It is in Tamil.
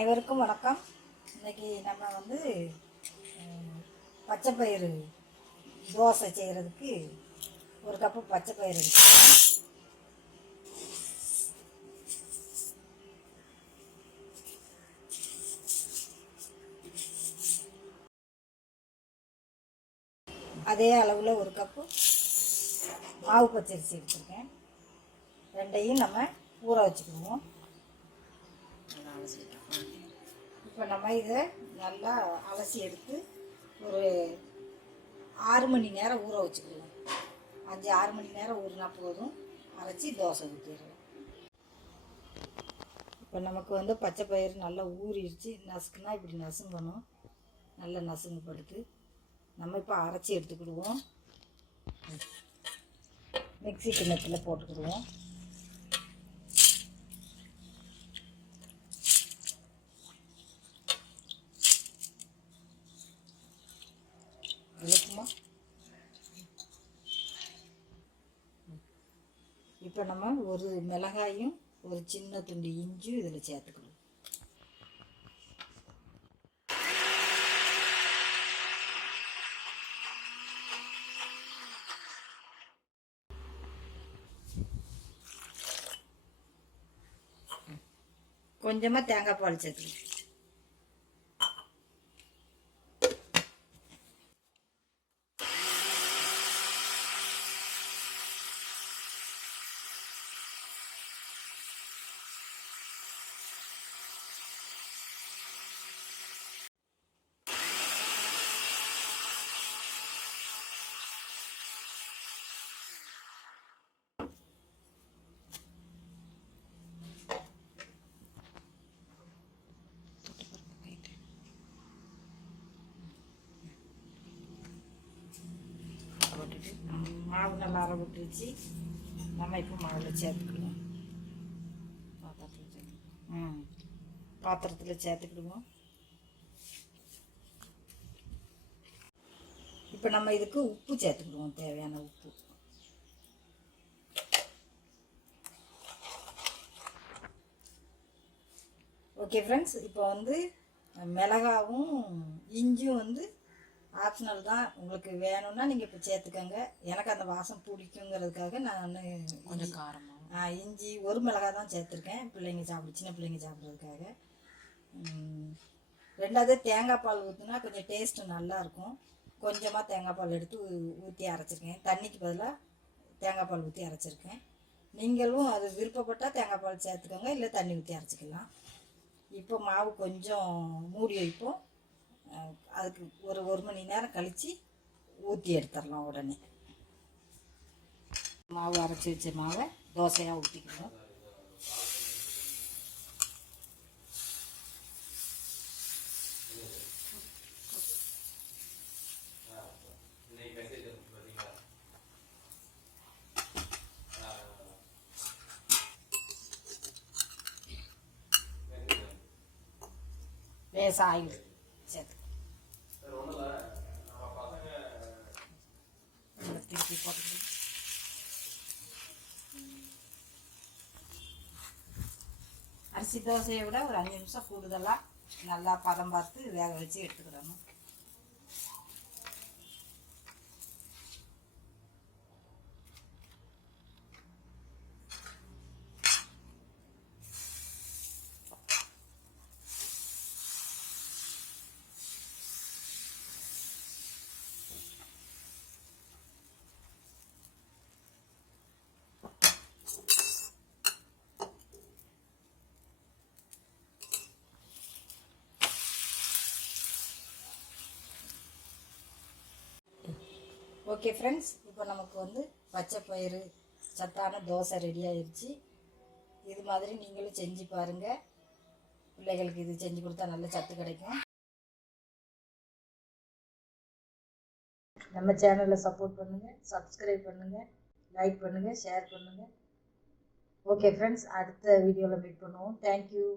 அனைவருக்கும் வணக்கம். இன்றைக்கி நம்ம வந்து பச்சைப்பயிறு தோசை செய்கிறதுக்கு ஒரு கப்பு பச்சைப்பயிறு எடுத்துக்கலாம். அதே அளவில் ஒரு கப்பு மாவு பச்சரிசி எடுத்துருக்கேன். ரெண்டையும் நம்ம ஊற வச்சுக்குவோம். இப்போ நம்ம இதை நல்லா அலசி எடுத்து ஒரு 6 மணி நேரம் ஊற வச்சுக்குவோம். 5-6 மணி நேரம் ஊறினா போதும், அரைச்சி தோசை ஊற்றிடுவோம். இப்போ நமக்கு வந்து பச்சை பயிறு நல்லா ஊறிடுச்சு. நசுக்குனா இப்படி நசுங்கணும். நல்லா நசுங்கப்படுத்து. நம்ம இப்போ அரைச்சி எடுத்துக்கிடுவோம். மிக்ஸி கிண்ணத்தில் போட்டுக்கிடுவோம். இப்போ நம்ம ஒரு மிளகாயும் ஒரு சின்ன துண்டு இஞ்சும் இதில் சேர்த்துக்கணும். கொஞ்சமாக தேங்காய் பால் சேர்த்துக்கணும். மாவு நல்லா அரை விட்டுருச்சு. நம்ம இப்போ மாவில் சேர்த்துக்கணும். பாத்திரத்தில் சேர்த்துக்கிடுவோம். இப்போ நம்ம இதுக்கு உப்பு சேர்த்துக்கிடுவோம், தேவையான உப்பு. ஓகே ஃப்ரெண்ட்ஸ், இப்போ வந்து மிளகாவும் இஞ்சும் வந்து ஆப்ஷனல் தான். உங்களுக்கு வேணும்னா நீங்கள் இப்போ சேர்த்துக்கோங்க. எனக்கு அந்த வாசம் பிடிக்குங்கிறதுக்காக நான் கொஞ்சம் காரமாக இஞ்சி ஒரு மிளகாய் தான் சேர்த்துருக்கேன், பிள்ளைங்க சின்ன பிள்ளைங்க சாப்பிட்றதுக்காக. ரெண்டாவது தேங்காய் பால் ஊற்றினா கொஞ்சம் டேஸ்ட்டு நல்லாயிருக்கும். கொஞ்சமாக தேங்காய் பால் எடுத்து ஊற்றி அரைச்சிருக்கேன். தண்ணிக்கு பதிலாக தேங்காய் பால் ஊற்றி அரைச்சிருக்கேன். நீங்களும் அது விருப்பப்பட்டால் தேங்காய் பால் சேர்த்துக்கோங்க, இல்லை தண்ணி ஊற்றி அரைச்சிக்கலாம். இப்போ மாவு கொஞ்சம் மூடி வைப்போம். அதுக்கு ஒரு மணி நேரம் கழித்து ஊற்றி எடுத்துடலாம். உடனே மாவு அரைச்சி வச்ச மாவை தோசையாக ஊற்றிக்கணும். லேசாக ஆயில் சேர்த்து திருப்பி போட்டு அரிசி தோசையை விட ஒரு 5 நிமிஷம் கூடுதலாக நல்லா பதம் பார்த்து வேக வச்சு எடுத்துக்கிடணும். ஓகே ஃப்ரெண்ட்ஸ், இப்போ நமக்கு வந்து பச்சை பயிறு சத்தான தோசை ரெடி ஆயிடுச்சு. இது மாதிரி நீங்களும் செஞ்சு பாருங்கள். பிள்ளைகளுக்கு இது செஞ்சு கொடுத்தா நல்ல சத்து கிடைக்கும். நம்ம சேனலை சப்போர்ட் பண்ணுங்கள், சப்ஸ்கிரைப் பண்ணுங்கள், லைக் பண்ணுங்கள், ஷேர் பண்ணுங்கள். ஓகே ஃப்ரெண்ட்ஸ், அடுத்த வீடியோவில் மீட் பண்ணுவோம். தேங்க்யூ.